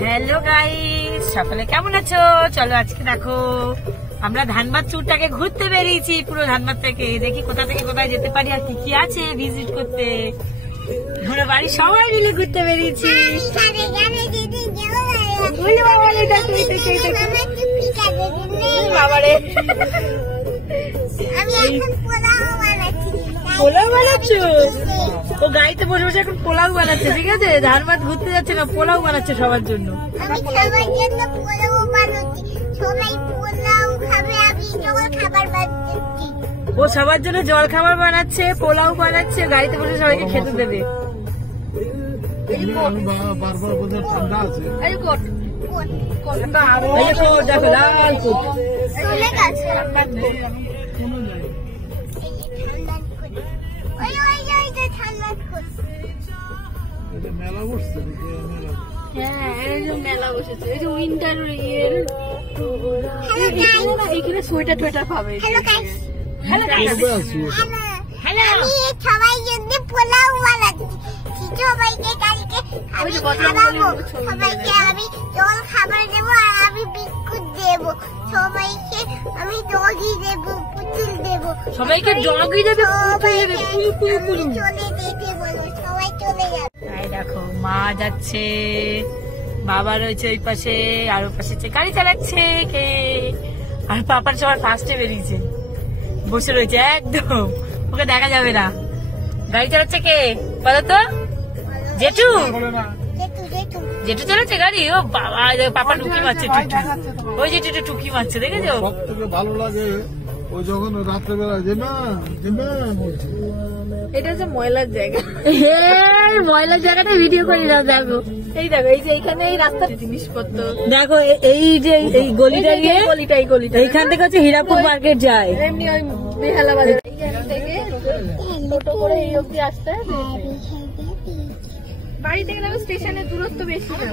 Hello guys, সকালে কেমন আছো? চলো আজকে দেখো আমরা ধানবাদ ট্যুরটাকে ঘুরতে বেরিয়েছি। পুরো ধানবাদ থেকে দেখি কোথা থেকে কোথায় যেতে পারি আর কি কি আছে ভিজিট করতে। আমরা বাড়ি সবাই মিলে ঘুরতে বেরিয়েছি। বাবারে পোলাও বানাচ্ছো? ও গাড়িতে বসে বসে এখন পোলাও বানাচ্ছে, ঠিক আছে? ধানবাদ ঘুরতে যাচ্ছে না, পোলাও বানাচ্ছে সবার জন্য। ও সবার জন্য জল খাবার বানাচ্ছে, পোলাও বানাচ্ছে, গাড়িতে বসে সবাইকে খেতে দেবে। দেখো লাল কোট। মেলা বসছে, মেলা বসেছে। এই যে উইন্টার ইয়ের এখানে সোয়েটার টোয়েটার পাবে। সবাই যদি পোলাও বানাচ্ছি, সবাইকে কালকে আমি খাওয়াবো, সবাইকে আমি জল খাবার দেবো আর আমি বিস্কুট দেবো, সবাইকে আমি ডগি দেবো, পুতুল দেবো, সবাইকে ডগি দেবে, চলে যেতে বলো, সবাই চলে যাবে। দেখো মা যাচ্ছে, বাবা রয়েছে ওই পাশে, আর ওই পাশে গাড়ি চালাচ্ছে কে, আর পাপার সবার ফার্স্টে বেরিয়েছে, বসে রয়েছে একদম, ওকে দেখা যাবে না। গাড়ি চালাচ্ছে কে বলো তো? জেঠু। জেঠু চালাচ্ছে গাড়ি। ও বাবা, পাপা টুকি মারছে, ওই জেঠু টুকি মারছে, দেখেছো? সবথেকে ভালো লাগে ওই যখন রাত্রেবেলা যে না বলছে, এটা হচ্ছে ময়লার জায়গা। ময়লার জায়গাটা ভিডিও করে দাও। দেখো এই দেখো, এই যে এখানে এই রাস্তার জিনিসপত্র দেখো, এই যে এই গলিটা গিয়ে গলিটা এইখান থেকে হচ্ছে হীরাপুর মার্কেট যায়, এমনি ওই বেহালা বাজার থেকে টোটো করে এই অব্দি আসতে। বাড়ি থেকে দেখো স্টেশনের দূরত্ব বেশি না,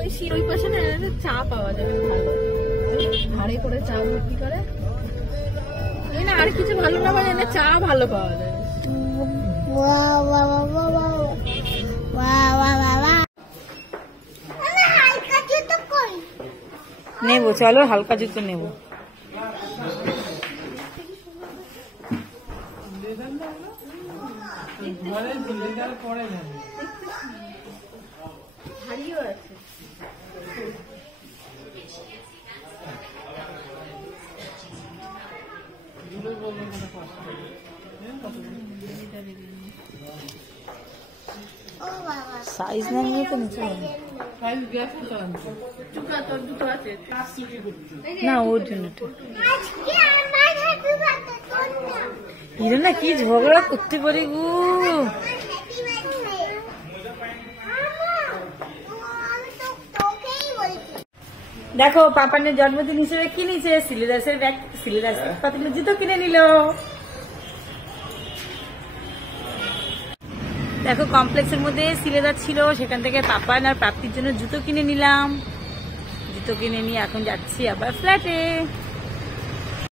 ওই ওই পাশে না চা পাওয়া যাবে ভালো, ভাড়ে করে চা বিক্রি করে। না আর কিছু ভালো না, মানে এনে চা ভালো পাওয়া যায়। নেবো, চলো হালকা জুতো নেবো। ভারীও আছে। সাইজ না নিয়ে তো নিচে না, ওর জন্য এরা না কি ঝগড়া করতে পারে গো। দেখো পাপানের জন্মদিন হিসেবে কি নিয়েছে, সিলেদাসের ব্যাগ, সিলেদাস পাতিল জুতো কিনে নিল। দেখো কমপ্লেক্সের মধ্যে সিলেদার ছিল, সেখান থেকে পাপান আর প্রাপ্তির জন্য জুতো কিনে নিলাম। জুতো কিনে নিয়ে এখন যাচ্ছি আবার ফ্ল্যাটে।